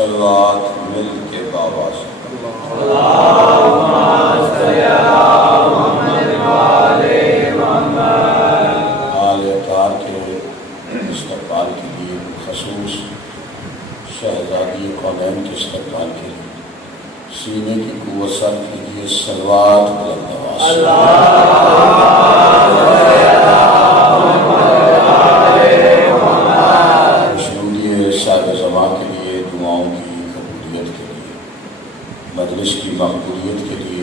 صلوات مل کے بابا سے آل اطہار کے استقبال کے لیے، خصوص شہزادی کونین کے استقبال کے لیے سینے کی قوت سر کیجیے، صلوات بلند آواز سے صاحب زمان کے لیے، دعاؤں کی قبولیت کے لیے، مجلس کی مقبولیت کے لیے،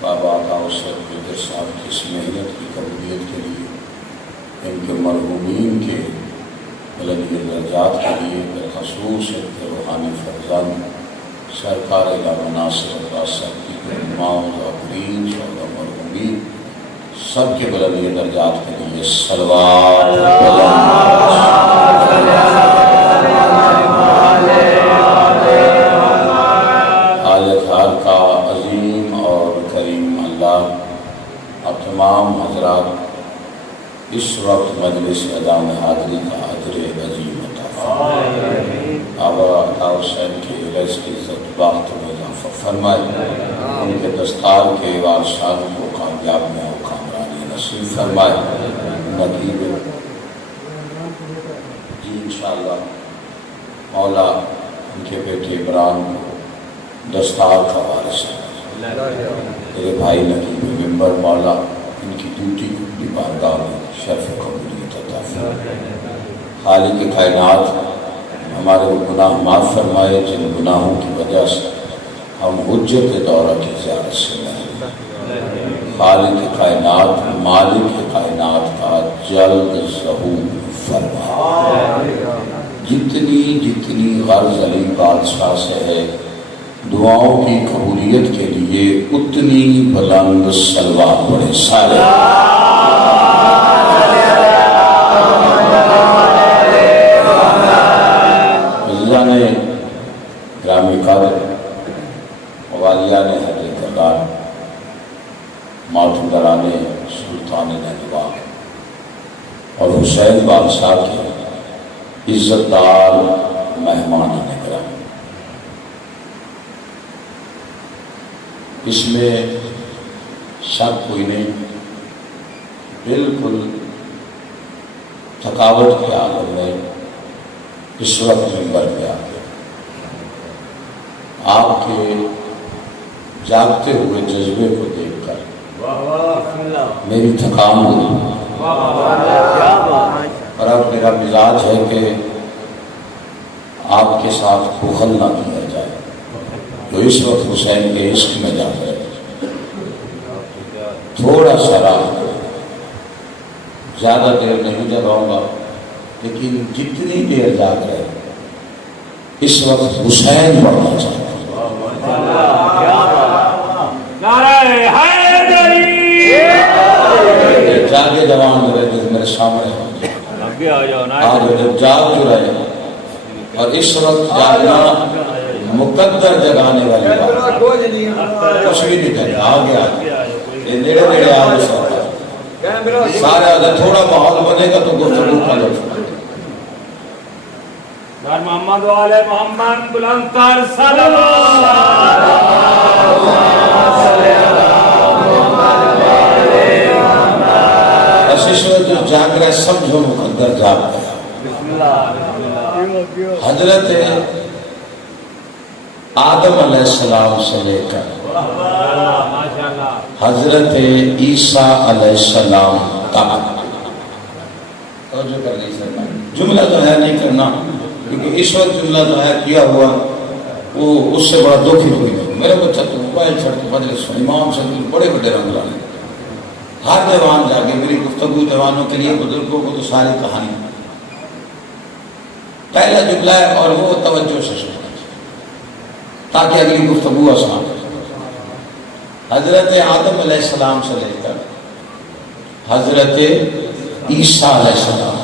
بابا کا اسد حیدر صاحب کی اس محنت کی قبولیت کے لیے، ان کے مرحومین کے بلند درجات کے لیے، بالخصوص ان کے روحانی فرزند سرکار علامہ ناصر اللہ صاحب کی امام ظافرین شہداء مرحومین سب کے بلند درجات کے لیے صلوات کا عظیم اور کریم اللہ اب تمام حضرات اس وقت مجلس ادا میں حاضری کا اجر عظیم عطا فرمائے، بابا عطا حسین کے عرض کی عزت باخت میں اضافہ فرمائے، ان کے دستار کے وارثان کو کامیاب میں و کامرانی نصیب فرمائے۔ نقیب جی انشاءاللہ مولا ان کے بیٹے عمران کو دستار کا وارث ہے، میرے بھائی نقیب ممبر مولا ان کی ڈیوٹی کو اپنی بارگاہ میں شرف قبولیت عطا فرمائے۔ خالق کائنات ہمارے گناہ معاف فرمائے، جن گناہوں کی وجہ سے ہم حجت دورہ کی زیارت سے محروم۔ خالق کائنات مالک کائنات کا جلد ظہور فرمائے، جتنی غرض علی بادشاہ سے ہے دعاؤں کی قبولیت کے لیے اتنی بلند صلوات پڑھے سارے۔ عزیزان گرامی قدر، موالیان حضرت کردار، ماتمدران سلطان نجوہ اور حسین بادشاہ کے عزت دار مہمان کرام، اس میں شک کوئی نہیں، بالکل تھکاوٹ کے عالم میں اس وقت ممبر پہ آ کے آپ کے جاگتے ہوئے جذبے کو دیکھ کر میری تھکان ہوئی، اور اب میرا مزاج ہے کہ آپ کے ساتھ بخل نہ کیا جائے جو اس وقت حسین کے عشق میں جا رہے ہیں، تھوڑا سا راہ، زیادہ دیر نہیں جگاؤں گا، لیکن جتنی دیر جاگ رہے اس وقت حسین پڑھنا چاہتا ہوں۔ جاگے جوان میرے سامنے آج جب جاگ جو رہے اور اس وقت جاگنا مقدر جگانے والی بات، کچھ بھی نہیں کرے، آگے نیڑے آگے سارے آگے، تھوڑا ماحول بنے گا تو گفتگو کا لطف۔ محمد والے محمد بلند تر اس وقت جو جاگ رہے سمجھو مقدر جاگ گیا۔ حضرت آدم علیہ السلام سے لے کر حضرت عیسیٰ علیہ السلام تک، جملہ تو ہے نہیں کرنا کیونکہ اس وقت جملہ تو ہے کیا ہوا وہ اس سے بڑا دکھ ہی ہوئی۔ میرے بچہ تو موبائل چھڑ کے مجلس امام سے بڑے بڑے رنگ لانے، ہر دیوان جاگے، میری گفتگو دیوانوں کے لیے بزرگوں کو تو ساری کہانی پہلا جملہ ہے اور وہ توجہ سے سننا تاکہ اگلی گفتگو آسان ہو۔ حضرت آدم علیہ السلام سے لے کر حضرت عیسیٰ علیہ السلام،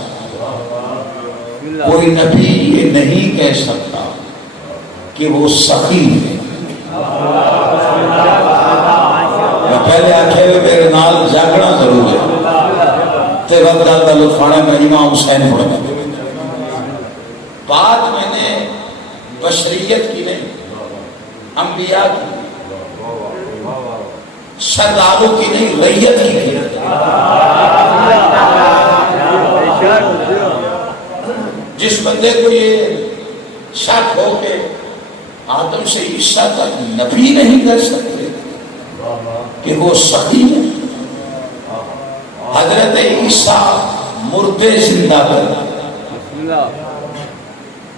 کوئی نبی یہ نہیں کہہ سکتا کہ وہ سخی ہے۔ میں پہلے آکھے ہوئے میرے نال جاگنا ضرور ہے، تے وقت جاتا لطفانے میں امام حسین پڑھنے۔ بات میں نے بشریت کی نہیں، انبیاء کی، سرداروں کی نہیں، ریت کی۔ جس بندے کو یہ شک ہو کہ آدم سے عیسیٰ تک نبی نہیں کر سکتے کہ وہ سخی ہے، حضرت عیسیٰ مردے زندہ کر،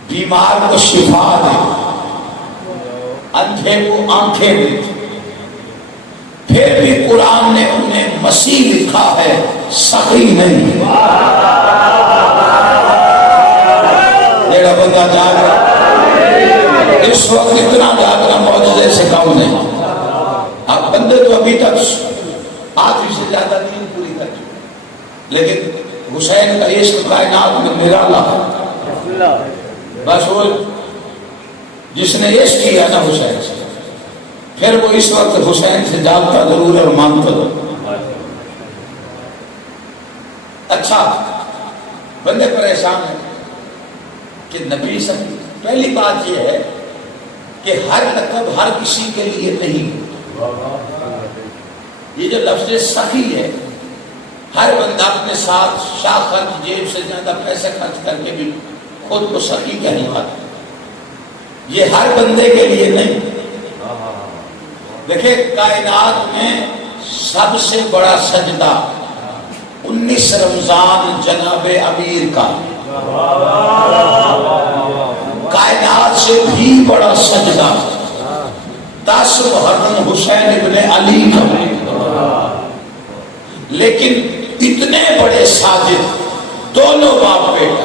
بیمار کو شفا دے، اندھے کو آنکھیں دے، پھر بھی قرآن نے انہیں مسیح لکھا ہے، سخی نہیں۔ میرا بندہ جاگ رہا، اس وقت اتنا جاگنا معجزے سے کم نہیں۔ اب بندے تو ابھی تک 8 سے زیادہ دین پوری کر چکے، لیکن حسین کا عشق کائنات میں نرالا ہے۔ بس وہ جس نے عشق کیا نا حسین سے، پھر وہ اس وقت حسین سے جانتا ضرور ہے اور مانتا ضرور۔ اچھا، بندے پریشان ہیں کہ نبی صلی، پہلی بات یہ ہے کہ ہر لقب ہر کسی کے لیے نہیں۔ یہ جو لفظ سخی ہے، ہر بندہ اپنے ساتھ شاہ خرچ جیب سے زیادہ پیسے خرچ کر کے بھی خود کو سخی کہلاتا ہے، یہ ہر بندے کے لیے نہیں۔ دیکھیں کائنات میں سب سے بڑا سجدہ 19 رمضان جناب امیر کا، کائنات سے بھی بڑا سجدہ 10 محرم حسین ابن علی کا، لیکن اتنے بڑے ساجد دونوں باپ بیٹا،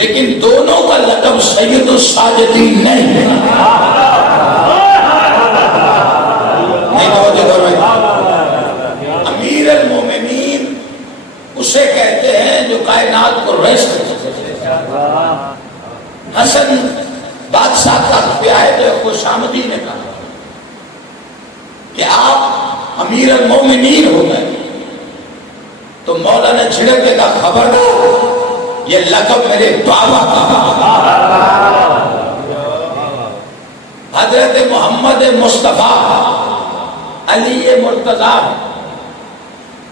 لیکن دونوں کا لقب سید الساجدین نہیں۔ امیر المومنین اسے کہتے ہیں جو کائنات کو ریس کرتے۔ حسن بادشاہ تخت پہ آئے تو خوش آمدی نے کہا کہ آپ امیر المومنین ہو گئے، تو مولا نے جھڑک کے کہا خبردار، یہ لقب میرے بابا کا۔ حضرت محمد مصطفیٰ علی مرتضیٰ،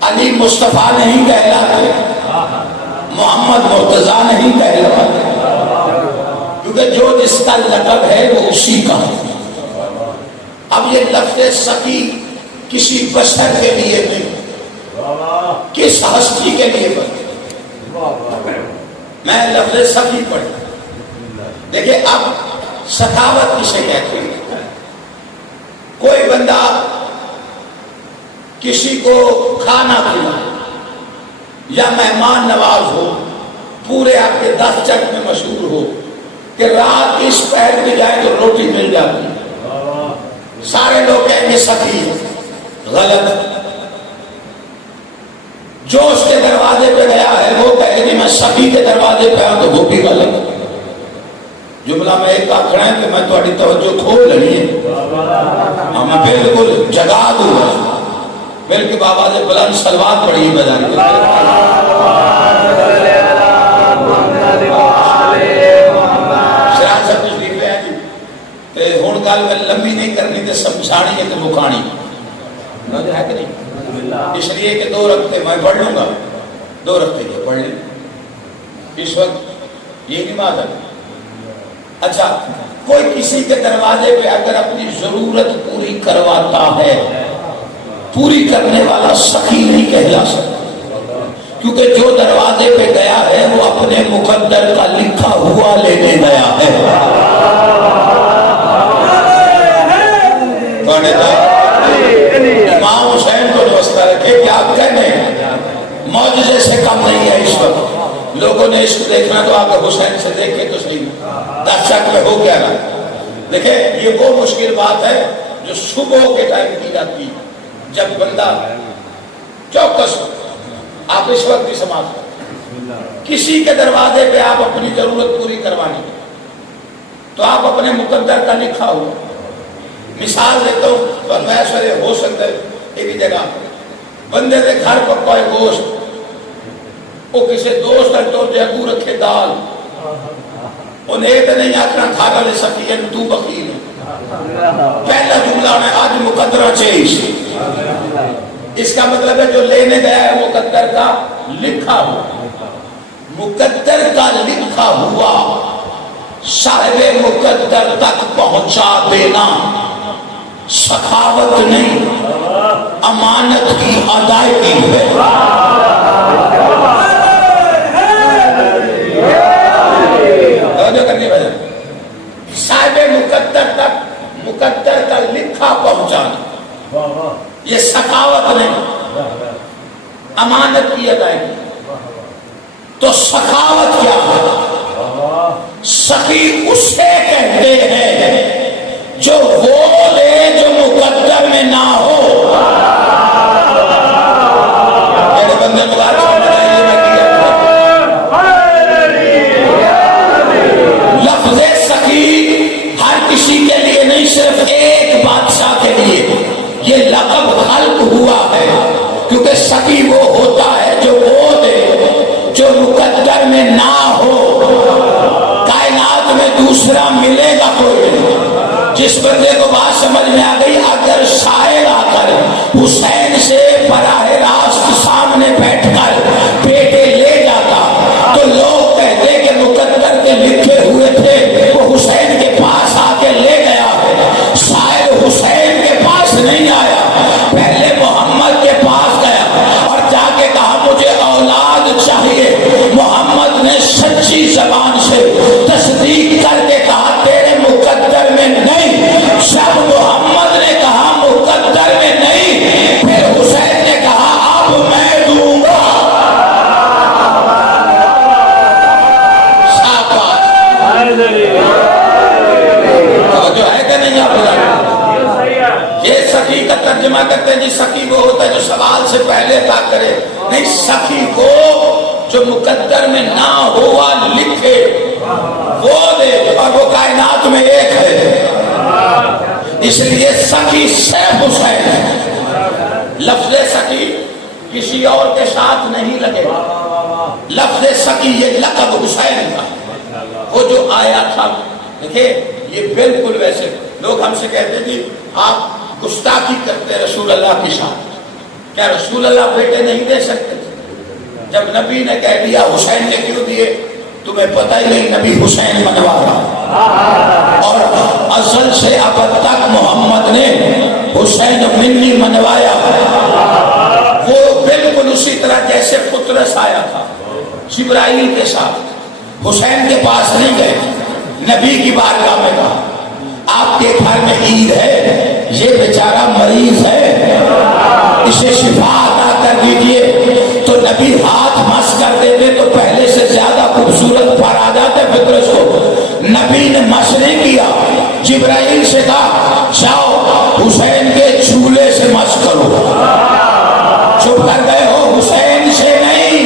علی مصطفیٰ نہیں کہلاتے، محمد مرتضیٰ نہیں کہلاتے، کیونکہ جو جس کا لقب ہے وہ اسی کا ہے۔ اب یہ لفظ سخی کسی بشر کے لیے نہیں، کس ہستی کے لیے بنے؟ میں لفظ سخی پڑھ، دیکھیں اب سخاوت کسے کہتے ہیں؟ کوئی بندہ کسی کو کھانا کھلائے یا مہمان نواز ہو، پورے آپ کے 10 چک میں مشہور ہو کہ رات اس پہر میں جائے تو روٹی مل جاتی ہے، سارے لوگ کہیں گے سخی ہے، غلط۔ جو اس کے دروازے پہ گیا ہے وہ کہے کہ میں سخی کے دروازے پہ آؤں تو وہ بھی غلط۔ جملہ میں ایک آخر ہے کہ میں تھوڑی توجہ کھول لینی ہے، میں بالکل جگا دوں گا، بلکہ بابا نے بلند سلوات پڑھی بجائے سیاست تشریف ہے جی کہ ہون کال میں لمبی نہیں کرنی تے سمجھانی ہے تے مکھانی ہے کہ نہیں، اس لیے کہ 2 رکھتے میں پڑھ لوں گا، 2 رکھتے یہ پڑھ لیں اس وقت، یہ نماز ہے۔ اچھا، کوئی کسی کے دروازے پہ اگر اپنی ضرورت پوری کرواتا ہے، پوری کرنے والا سخی نہیں کہلا سکتا، کیونکہ جو دروازے پہ گیا ہے وہ اپنے مقدر کا لکھا ہوا لینے گیا ہے۔ امام حسین کو دوستہ رکھے کہ آپ کہنے معجزے سے کم نہیں ہے۔ اس وقت لوگوں نے اس کو دیکھنا تو آپ حسین سے دیکھے تو صحیح 10 شک میں ہو گیا نا۔ دیکھیں یہ وہ مشکل بات ہے جو صبح کے ٹائم کی جاتی ہے، جب بندہ چوکس ہو۔ آپ اس وقت بھی سماعت کریں، کسی کے دروازے پہ آپ اپنی ضرورت پوری کروانی تو آپ اپنے مقدر کا لکھا ہو۔ مثال دیتا ہوں تو ایسے ہو سکتا ہے ایک جگہ بندے دے گھر پر کوئی گوشت، وہ کسی دوست ہے تو جگو رکھے دال، انہیں تو نہیں آکھنا تھاگا لے سکی ہے تو بخیل ہے. پہلا جملہ میں آج مقدرہ چیز. اس کا مطلب ہے جو لینے گیا ہے مقدر کا لکھا ہوا. مقدر کا لکھا ہوا صاحب مقدر تک پہنچا دینا سخاوت نہیں امانت کی ادائیگی ہے. صاحب مقدر کا لکھا پہنچانا یہ سخاوت نہیں امانت کی ادائیگی. تو سخاوت کیا ہے؟ سخی اسے کہتے ہیں جو وہ دے جو مقدر میں نہ ہو. میرے بندے مبارک سمجھ آئیے میں لفظ سخی ہر کسی کے لیے نہیں صرف ایک بادشاہ کے لیے یہ لقب خلق ہوا ہے. کیونکہ سخی وہ ہوتا ہے جو وہ دے جو مقدر میں نہ ہو. کائنات میں دوسرا ملے گا کوئی نہیں. جس بندے کو بات سمجھ میں آ گئی اگر شاعر آ کر حسین سے براہ راست سامنے بیٹھ کر بیٹے لے جاتا تو لوگ کہتے کہ مقدر کے لکھے ہوئے تھے وہ حسین کے پاس آ کے لے گیا ہے. شاعر حسین کے پاس نہیں آیا پہلے محمد کے پاس گیا اور جا کے کہا مجھے اولاد چاہیے. محمد نے سچی زبان سے تصدیق کر کے کہا تیرے مقدر میں نہیں. جب محمد نے کہا مقدر میں نہیں پھر حسین نے کہا اب میں دوں گا. جو ہے کہ نہیں آپ یہ سخی کا ترجمہ کرتے ہیں جی. سخی وہ ہوتا ہے جو سوال سے پہلے عطا کرے نہیں. سخی وہ جو مقدر میں نہ ہوا لکھے وہ دے اور وہ کائنات میں ایک ہے. اس لیے سخی سیف حسین. لفظ سخی کسی اور کے ساتھ نہیں لگے. لفظ سخی یہ لقب حسین کا وہ جو آیا تھا. دیکھیں یہ بالکل ویسے لوگ ہم سے کہتے جی آپ گستاخی کرتے رسول اللہ کے ساتھ. کیا رسول اللہ بیٹے نہیں دے سکتے تھے؟ جب نبی نے کہہ دیا حسین نے کیوں دیے تمہیں پتہ ہی نہیں نبی حسین منوا رہا. اور ازل سے اب تک محمد نے حسین منی منوایا. وہ بالکل اسی طرح جیسے پترس آیا تھا جبرائیل کے ساتھ حسین کے پاس نہیں گئے نبی کی بارگاہ میں کہا آپ کے گھر میں عید ہے یہ بیچارہ مریض ہے اسے شفا عطا کر دیجئے. تو نبی ہاتھ مس کر دیتے تو پہلے سے زیادہ خوبصورت پر آ جاتے پترس کو. نبی نے مس نہیں کیا. جبرائیل سے کہا جاؤ حسین کے چولہے سے مس کرو. چپ کر گئے ہو حسین سے نہیں.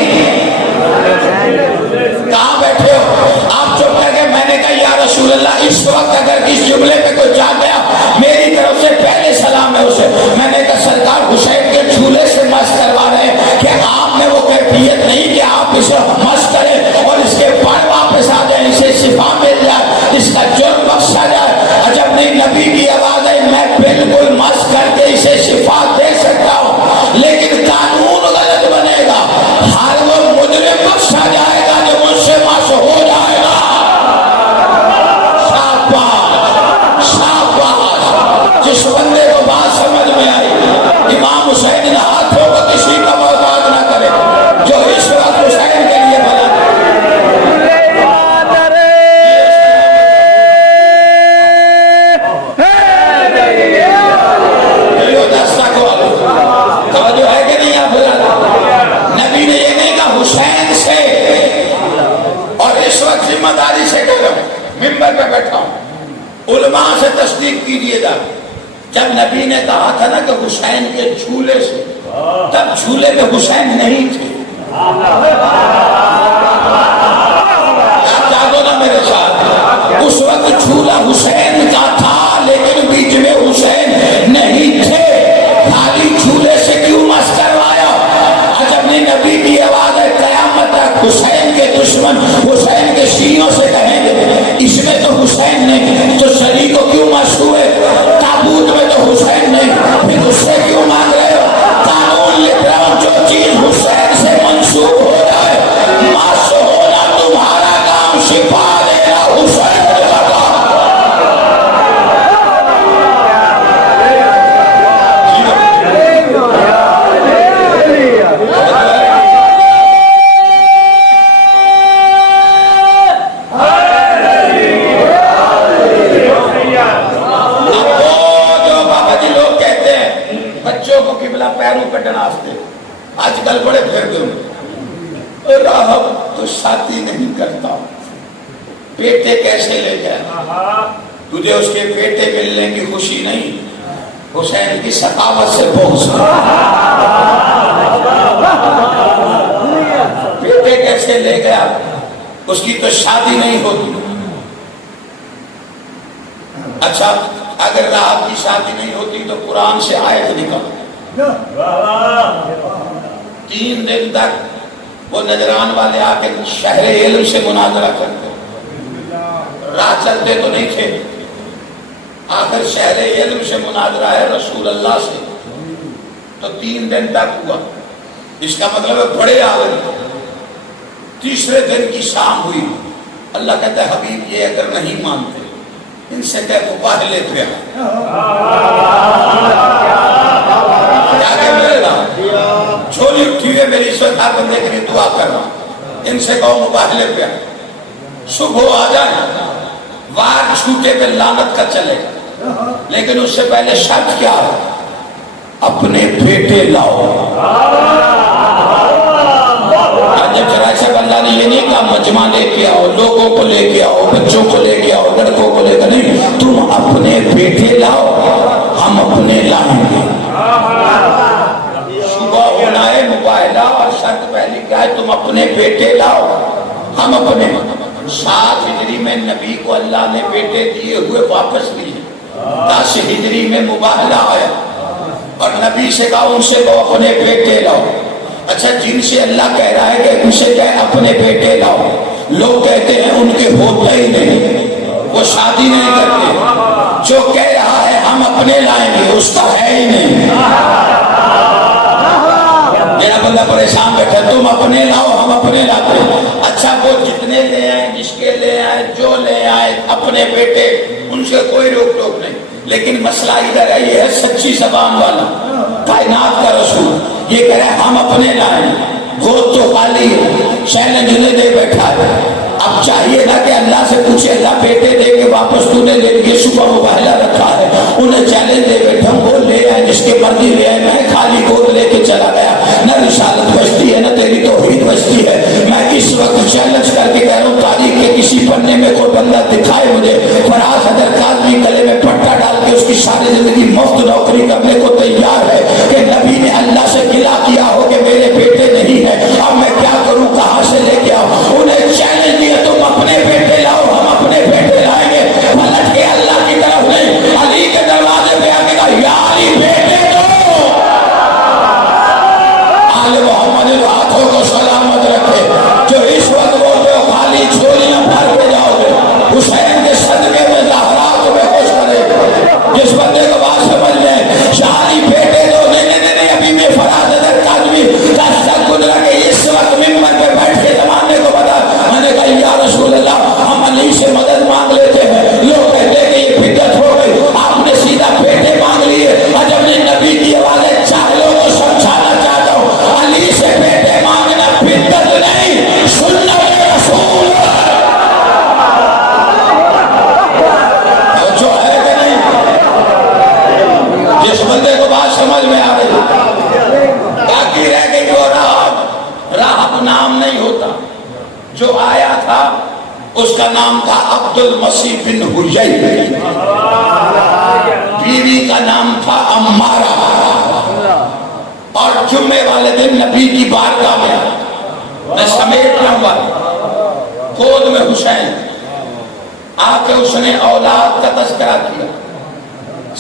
کہاں بیٹھے ہو آپ چپ کر کے. میں نے کہا یا رسول اللہ اس وقت اگر اس جملے پہ کوئی جا گیا میری طرف سے پہلے سلام ہے اسے. میں نے کہا سرکار حسین کے چولہے سے مس کروا رہے ہیں کہ آپ میں وہ کیفیت نہیں کہ آپ اسے مس کریں اور اس کے پر واپس آ جائیں اسے شفا مل جائے اس کا جرم بخشا جائے. عجب نہیں نبی کی آواز ہے میں بالکل مس کر کے اسے شفا دے سکتا ہوں لیکن قانون غلط بنے گا. ہر وہ مجرم بخشا جائے گا جو مجھ سے مس ہو جائے گا. جس بندے کو بات سمجھ میں آئی امام حسین نے ہاتھوں کو کسی کا محتاج نہ کرے جو اس وقت حسین کے لیے بنا. توجہ ہے کہ نہیں آپ نبی نے یہ نہیں کہا حسین سے. اور اس وقت ذمہ داری سے کہہ رہا ہوں ممبر پہ بیٹھا ہوں علماء سے تصدیق کیجیے گا. جب نبی نے کہا تھا نا کہ حسین کے جھولے سے تب جھولے میں حسین نہیں تھے. جاگو نا میرے ساتھ. اس وقت جھولا حسین کا تھا لیکن بیچ میں حسین نہیں تھے. خالی جھولے سے کیوں مس کروایا؟ عجب نہیں نبی کی آواز ہے قیامت تک حسین کے دشمن حسین کے شیعوں سے کہیں گے شادی نہیں کرتا، بیٹے کیسے لے جائے؟ تجھے اس کے بیٹے ملنے کی خوشی نہیں، حسین کی ثقافت سے بغض۔ بیٹے کیسے لے گیا؟ اس کی تو شادی نہیں ہوتی۔ اچھا اگر آپ کی شادی نہیں ہوتی تو قرآن سے آیت نکال۔ 3 دن تک وہ نجران والے آ کے شہر علم سے مناظرہ کرتے، راہ چلتے تو نہیں تھے، آخر شہر علم سے مناظرہ ہے رسول اللہ سے، تو 3 دن تک ہوا۔ اس کا مطلب ہے بڑے آگے۔ تیسرے دن کی شام ہوئی، اللہ کہتا ہے حبیب یہ اگر نہیں مانتے ان سے کہہ مباہلے پہ آئے۔ کیا کہ میرے نام چھولی اٹھی ہوئے میری اس وقت ہر بندے کے لیے دعا کر رہا ہوں، ان سے کہو مباہلے پہ آئے۔ صبح آ جائے، وار چھوٹے پہ لعنت کا چلے، لیکن اس سے پہلے شرط کیا ہے؟ اپنے بیٹے لاؤ۔ جب چرائے صاحب اللہ نے یہ نہیں کہا مجمع لے کے آؤ، لوگوں کو لے کے آؤ، بچوں کو لے کے آؤ، لڑکوں کو لے کے، نہیں، تم اپنے بیٹے لاؤ، ہم اپنے لائیں گے۔ صبح ہونا ہے مباہلہ، اور شرط پہلی کیا ہے؟ تم اپنے بیٹے لاؤ، ہم اپنے۔ 7 ہجری میں نبی کو اللہ نے بیٹے دیے ہوئے واپس لیے، 10 ہجری میں مباہلہ آیا اور نبی سے کہا ان سے کہو اپنے بیٹے لاؤ۔ اچھا جن سے اللہ کہہ رہا ہے کہ ان سے کہے اپنے بیٹے لاؤ، لوگ کہتے ہیں ان کے ہوتا ہی نہیں، وہ شادی نہیں کرتے۔ جو کہہ رہا ہے ہم اپنے لائیں گے اس کا ہے ہی نہیں۔ میرا بندہ پریشان بیٹھا، تم اپنے لاؤ ہم اپنے لاتے۔ اچھا وہ جتنے لے آئے، جس کے لے آئے، جو لے آئے اپنے بیٹے، ان سے کوئی روک ٹوک نہیں، لیکن مسئلہ ادھر ہے، یہ ہے سچی زبان والا کائنات کا رسول، یہ کہہ رہا ہے ہم اپنے لائیں، گود تو خالی ہے، چیلنج دے بیٹھا ہے۔ اب چاہیے نا کہ اللہ سے پوچھے اللہ بیٹے دے کے واپس تو نے لے لیے، صبح مباہلہ رکھا ہے، انہیں چیلنج دے بیٹھا ہوں، وہ لے آئے جس کے مرضی لے آئے، میں خالی گود لے کے چلا گیا، نہ رسالت بچتی ہے نہ تیری توحید بچتی ہے۔ میں اس وقت چیلنج کر کے کہہ رہا ہوں تاریخ کے کسی پڑھنے میں کوئی بندہ دکھائے مجھے فراز حیدر کاظمی گلے میں پٹا ڈال کے اس کی ساری زندگی مفت نوکری کرنے کو تیار ہے کہ نبی نے اللہ سے گلہ کیا ہو کہ میرے بیٹے نہیں ہے، اب میں کیا کروں، کہاں سے لے کے آؤں؟ انہیں چیلنج دیا تم اپنے بیٹے لاؤ، ہم اپنے بیٹے لائیں گے۔ پلٹ کے اللہ کی طرف نہیں، علی کے دروازے پہ آ کے کہا یا علی بیٹے دو۔ آل محمد ہاتھوں کو سلامت رکھے، جو اس وقت بولتے ہو خالی چھولیاں بھر کے جاؤ گے، حسین کے صدقے میں زہرا تمہیں خوش کرے۔ جس بندے کو بات سمجھ لیں، شاہی بیٹے دو، نہیں ابھی میں فراز حیدر کاظمی کا سب گزرا کہ اس وقت ممبر پہ بیٹھ کے زمانے کو بتا، میں نے کہا یا رسول اللہ ہم علی سے مدد مانگ لیتے ہیں، لوگ کہتے ہیں کہ یہ بدعت ہو گئی، آپ نے سیدھا بیٹے مانگ لیے۔ اور جب نے نبی کی آوازیں چاہلوں کو سمجھانا چاہتا ہوں، علی سے بیٹے مانگنا بدعت نہیں، سنت رسول جو ہے کہ نہیں۔ جس بندے کو بات سمجھ میں آ رہی، باقی رہ گئی وہ راہب نام نہیں ہوتا، جو آیا تھا اس کا نام تھا عبد المسیح بن حجیج، بیوی کا نام تھا عمارہ، اور جمعے والے دن نبی کی بارگاہ میں سمیٹ رہا ہوا، گود میں حسین، آ کے اس نے اولاد کا تذکرہ کیا۔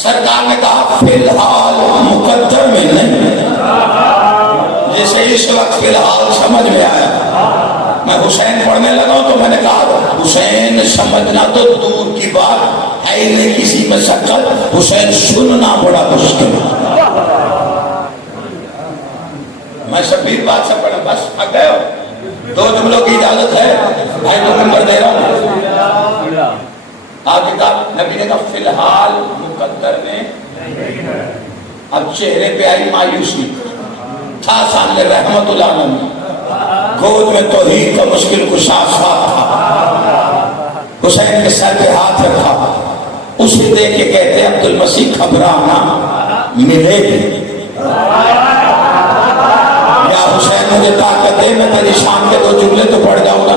سرکار نے کہا فی الحال مقدر میں نہیں، جیسے اس وقت فی الحال سمجھ میں آیا۔ میں حسین پڑھنے لگا ہوں تو میں نے کہا حسین سمجھنا تو دور کی بات ہے ہی نہیں کسی مشقت، حسین سننا بڑا مشکل۔ میں شبیر بات سے پڑھا، بس تھک گئے ہو، 2 جملوں کی اجازت ہے، بھائی 2 نمبر دے رہا ہوں۔ آگے کہا نبی نے کہا فی الحال مقدر میں، اب چہرے پہ آئی مایوسی، تھا سامنے رحمت اللہ علیہ، گود میں توحید کا مشکل کشا صاحب تھا، حسین کے سر پہ ہاتھ رکھا، اسے دیکھ کے کہتے ہیں عبد المسیح گھبرانا ملے گی، یا حسین مجھے طاقت دے، میں تیری شان کے 2 جملے تو پڑھ جاؤں گا۔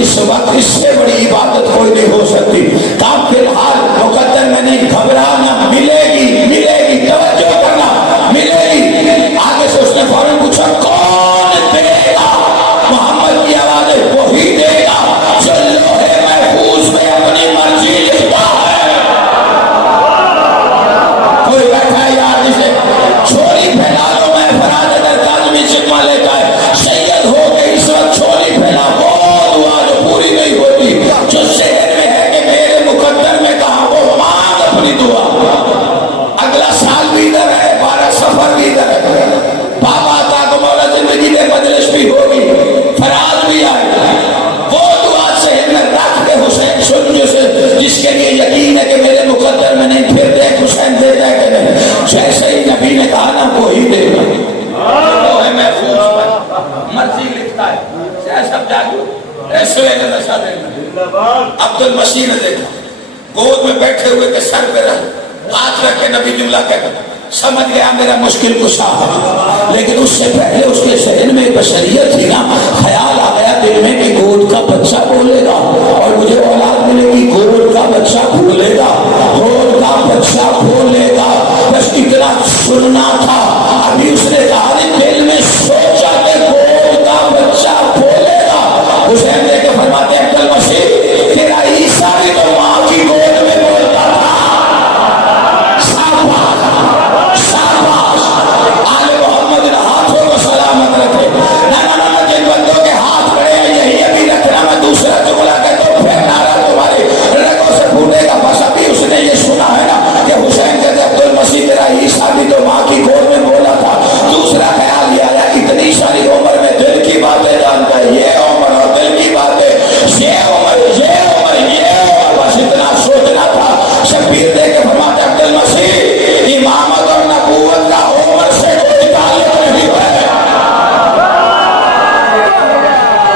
اس وقت اس سے بڑی عبادت کوئی نہیں ہو سکتی۔ کہا فی الحال مقدر میں نہیں گھبرانا، ملے گی، توجہ کرنا، ملے گی۔ آگے سے اس نے فوراً پوچھا کون دے گا؟ محمد کی آواز ہے وہی دے گا جو لوہے محفوظ میں اپنی مرضی لکھتا ہے۔ کوئی بیٹھا ہے یار جسے چھوڑی پھیلا لو، میں فراد در کاظمی چکمہ لے کا ہے سید ہو کے اس وقت چھوڑی پھیلا، وہ دعا جو پوری نہیں ہوتی، جو شہر میں ہے کہ میرے مقدر میں کہاں، وہ مانگ اپنی دعا۔ اگلا سال بھی ادھر ہے، 12 سفر بھی ادھر ہے، بابا عطا کو مولا زندگی دے مجلس بھی ہوگی، فراز بھی آئے، وہ دعا شہر میں رکھ کے حسین سن جس کے لیے یقین ہے کہ میرے مقدر میں نہیں، پھر دیکھ حسین دے دے کہ نہیں، جیسے ہی نبی نے کہا نا وہی دے گا، وہ ہے محفوظ پر مرضی لکھتا ہے، سب جاگو ایسے لے نشا دینا۔ عبد المسیح نے دیکھا گود میں بیٹھے ہوئے کے سر پہ رہ ہاتھ رکھ کے نبی جملہ کہتا، سمجھ گیا میرا مشکل کشا ہے، لیکن اس سے پہلے اس کے ذہن میں بشریت تھی نا، خیال آ گیا دل میں کہ گود کا بچہ بولے گا اور مجھے اولاد ملے گی، گود کا بچہ بولے گا، گود کا بچہ بولے گا، بس اتنا سننا تھا۔ ابھی اس نے کہا دل میں سوچا کہ گود کا بچہ بولے گا، حسین دے کے فرماتے ہیں عبد المسیح تیرا عیسیٰ بھی تو ماں کی گود میں بولتا تھا۔ آل محمد نے ہاتھوں کو سلامت رکھے، نہ جن بندوں کے ہاتھ پڑے ہیں یہی ابھی رکھنا، میں دوسرا جملہ کہتا ہوں پھر نعرہ تمہاری رگوں سے پھوٹے گا، بس ابھی اس نے یہ سنا ہے نا کہ حسین کہتے عبد المسیح تیرا عیسیٰ بھی تو ماں کی گود میں بولا تھا۔ دوسرا خیال یہ آیا اتنی ساری عمر میں دل کی باتیں جانتا ہے، یہ عمر اور دل کی باتیں، یہ عمر بس اتنا سوچنا تھا۔ شبیر دے کے فرماتے عبد المسیح امامت اور نبوت کا عمر سے کوئی تعلق نہیں ہے۔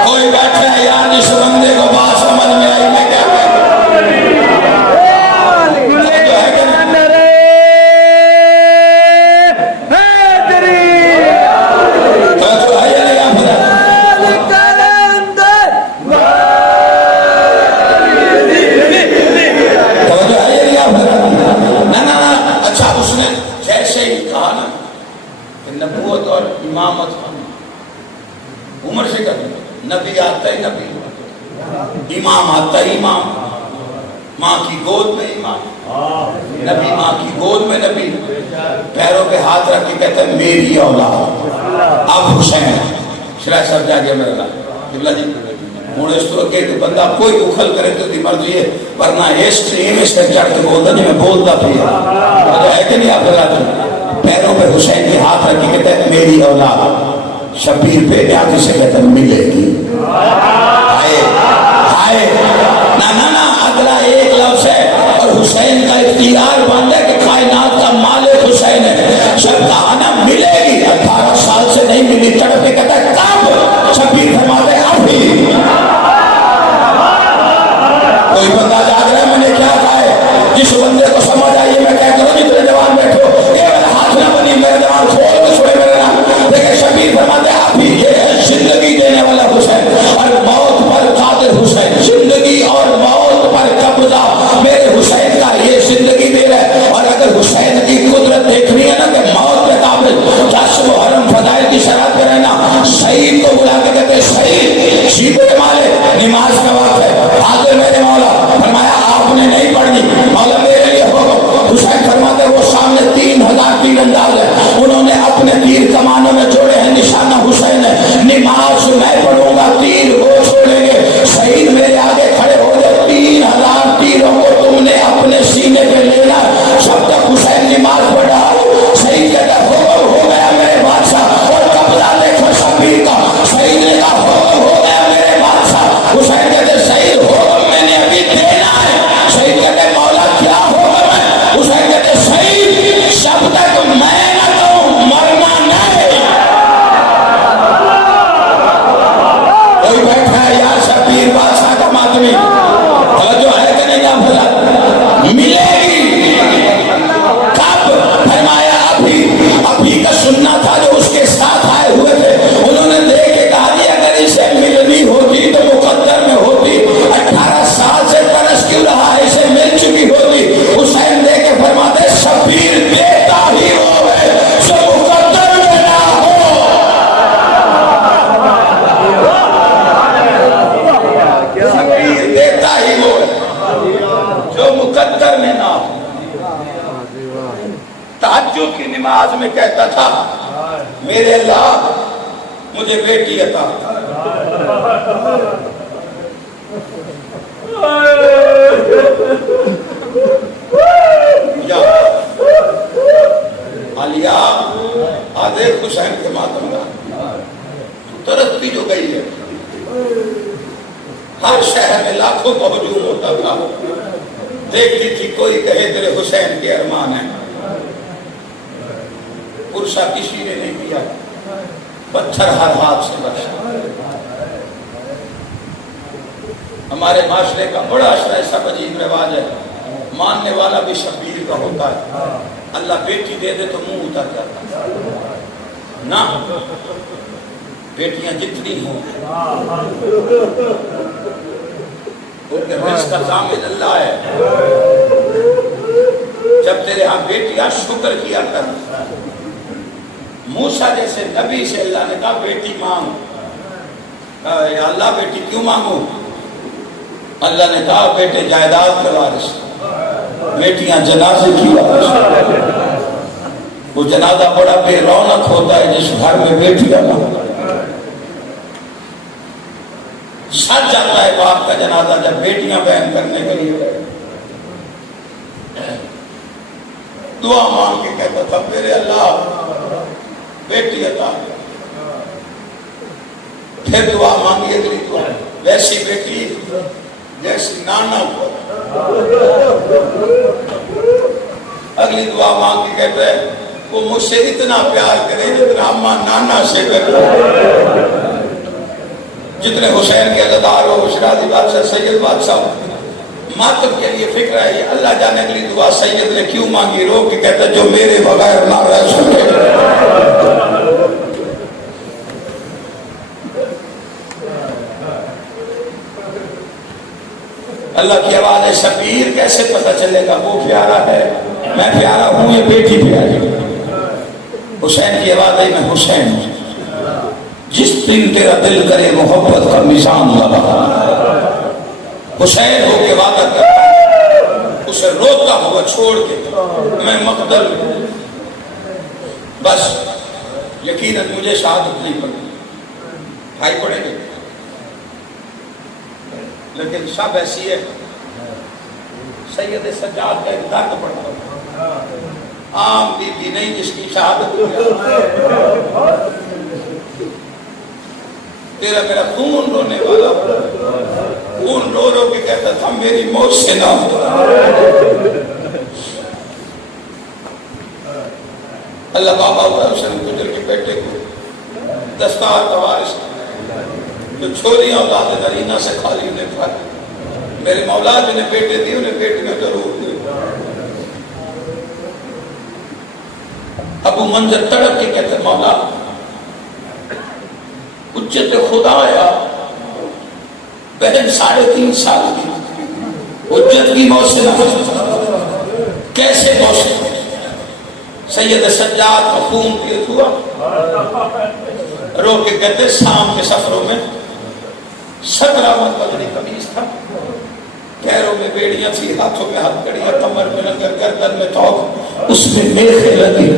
کوئی بیٹھے ہیں یار جس بندے کو بات سمجھ میں آئی میں کیا کہتا نبوت اور امامت عمر سے کریں، نبی آتا ہے نبی، امام آتا ہے امام، ماں کی گود میں امام، نبی ماں کی گود میں نبی، پیروں پہ ہاتھ رکھ کے کہتا ہے میری اولاد۔ اب حسین شرح صاحب جا گیا میرا قبلہ جی ہوں اس طرح کہ بندہ کوئی اخل کرے تو دی مرضی ہے، ورنہ اس ٹریم اس پہ چڑھ کے بولتا نہیں، میں بولتا پھر ہے کہ نہیں آپ بتا پیروں پہ حسین کے ہاتھ رکھ کے کہتا ہے میری اولاد، شبیر پہ آگے سے کہتا ہے ملے گی۔ آئے نہ اگلا ایک لفظ ہے اور حسین کا اختیار بند ہے کہ کائنات کا مالک حسین ہے، جب کہا نا ملے گی، 18 سال سے نہیں ملی، چڑھ کے کہتا ہے کب؟ شبیر فرماتے ہیں ابھی۔ کوئی بندہ جاگ رہا ہے میں نے کیا کہا ہے، جس بندے کو سمجھ آئیے میں کہتا ہوں جتنے جوان بیٹھو ہاتھ نہ بنی میرے جوان کھول کے چھوڑے میرے نام، لیکن شبیر فرماتے ہیں ابھی یہ ہے زندگی دینے والا حسین اور موت پر قادر حسین، زندگی اور موت پر قبضہ میرے حسین کا، یہ زندگی دے رہا ہے۔ اور اگر حسین کی قدرت دیکھنی ہے نا کہ موت پہ قابل، 10 محرم فضائل کی شرح پہ رہنا، شہید کو بلا کے کہتے شہید شیبے مالے نماز کا وقت ہے، حاضر میرے مولا، فرمایا آپ نے نہیں پڑھنی، مولا میرے لیے ہوگا۔ حسین فرماتے وہ سامنے 3000 تیر انداز ہے، انہوں نے اپنے تیر کمانوں میں جوڑے ہیں، نشانہ حسین ہے، نماز میں پڑھوں گا تیر وہ چھوڑیں گے، شہید میرے آگے کھڑے ہو جائے، 3000 تیروں کو تم نے اپنے سینے پہ لینا، جب تک حسین نماز پڑھا شہید کہتا ہو گیا میرے بادشاہ، اور قبضہ دیکھو شبیر کا، شہید نے کہا ہو گیا میرے بادشاہ، حسین کہتے شہید ہو میں نے ابھی دینا ہے، شہید کہتے مولا کیا ہوگا میں، حسین کہتے شہید جب تک میں نماز میں کہتا تھا میرے اللہ مجھے بیٹی عطا یا علیہ آدھے حسین کے ماتم گا ترقی جو گئی ہے ہر شہر میں لاکھوں کو ہجوم ہوتا تھا دیکھتی تھی کوئی کہے تیرے حسین کے ارمان ہیں پرسا کسی نے نہیں کیا پتھر ہر ہاتھ سے بچا ہمارے معاشرے کا بڑا ایسا عجیب رواج ہے ماننے والا بھی شبیر کا ہوتا ہے اللہ بیٹی دے دے تو منہ اتر جاتا نہ بیٹیاں جتنی ہوں رزق کا ضامن اللہ ہے جب تیرے ہاں بیٹیاں شکر کیا کر موسیٰ جیسے نبی سے اللہ نے کہا بیٹی مانگ یا اللہ بیٹی کیوں مانگو اللہ نے کہا بیٹے جائیداد کے وارث بیٹیاں جنازے کی وارث وہ جنازہ بڑا بے رونق ہوتا ہے جس گھر میں بیٹیاں نہ سج جاتا ہے باپ کا جنازہ جب بیٹیاں بیان کرنے کے لیے دعا مانگ کے کہتا تھا میرے اللہ بیٹی عطا پھر دعا مانگی اگلی دعا ویسی بیٹی جیسی نانا ہوا اگلی دعا مانگ کے کہتا ہے وہ مجھ سے اتنا پیار کرے جتنا اماں نانا سے کرے جتنے حسین کے عزادار ہو شرازی بادشاہ سید بادشاہ ماتم کے لیے فکر ہے یہ اللہ جانے اگلی دعا سید نے کیوں مانگی رو کہ کہتا جو میرے بغیر نہ رہ سکے اللہ کی آواز ہے شبیر کیسے پتہ چلے گا وہ پیارا ہے میں پیارا ہوں یہ بیٹی پیاری حسین کی آواز ہے میں حسین ہوں جس دن تیرا دل کرے محبت کا میزان لگا حسین ہو کے وعدہ کرتا اسے روتا ہوا چھوڑ کے میں مقتل بس یقیناً مجھے شہادت نہیں پڑی بھائی پڑھیں گے لیکن سب ایسی ہے سید سجاد کا ایک درد پڑتا عام بی بی نہیں جس کی شہادت تیرا میرا خون رونے والا خون رو رو کے کہتا تھا میری موت سے نہ اللہ بابا ہوتا ہے حسین گجر کے بیٹے کو دستار کا وارث جو چھوڑیاں اولاد نرینہ سے خالی انہیں کھائی میرے مولا جنہیں بیٹے دی انہیں بیٹیاں ضرور دی ابو منظر تڑپ کے کہتے مولا اجت خدا آیا بہن 3.5 سال کی اجت کی موت سے نہ کیسے موت سے سید سجاد کا خون پیت ہوا رو کے کہتے شام کے سفروں میں 17 بدلی قمیص تھا پیروں میں بیڑیاں تھی ہاتھوں میں ہاتھ کڑیاں کمر میں لنگر گردن میں توق اس میں میخیں لگی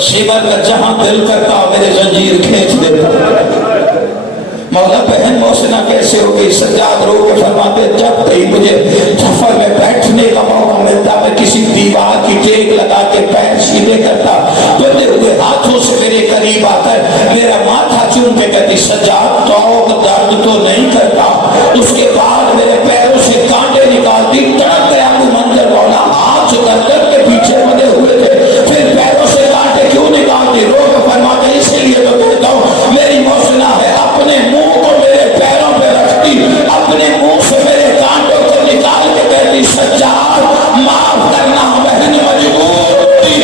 شیبر کا جہاں دل کرتا میرے زنجیر کھینچ دیتا مولا بہن محسنہ کیسے ہو گئی سجاد رو کے فرماتے جب تھی مجھے سفر میں بیٹھنے کا موقع ملتا میں کسی دیوار کی ٹیک لگا کے پیر سیدھے کرتا دھلے ہوئے ہاتھوں سے میرے قریب آ کر میرا ماتھا چوم کے کہتی سجاد توق درد تو نہیں کرتا اس کے بعد میرے پیروں سے کانٹے نکالتی تڑپ گیا ابو منظر مولا ہاتھ گردن کے پیچھے مدے ہوئے تھے پھر پیروں سے کانٹے کیوں نکالتی رو کے فرماتے اسی لیے تو کہتا ہوں میری محسنہ ہے اپنے منہ کو میرے پیروں پہ رکھتی اپنے منہ سے میرے کانٹوں کو نکال کے کہتی سجاد معاف کرنا بہن مجبور تھی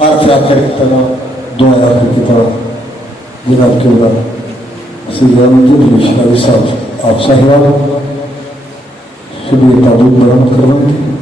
حرف آخر ابتدا دعا آخر کتاب جناب کے بلا سید احمد صاحب آپ صاحبان شبیر تعبود برہم کروائیں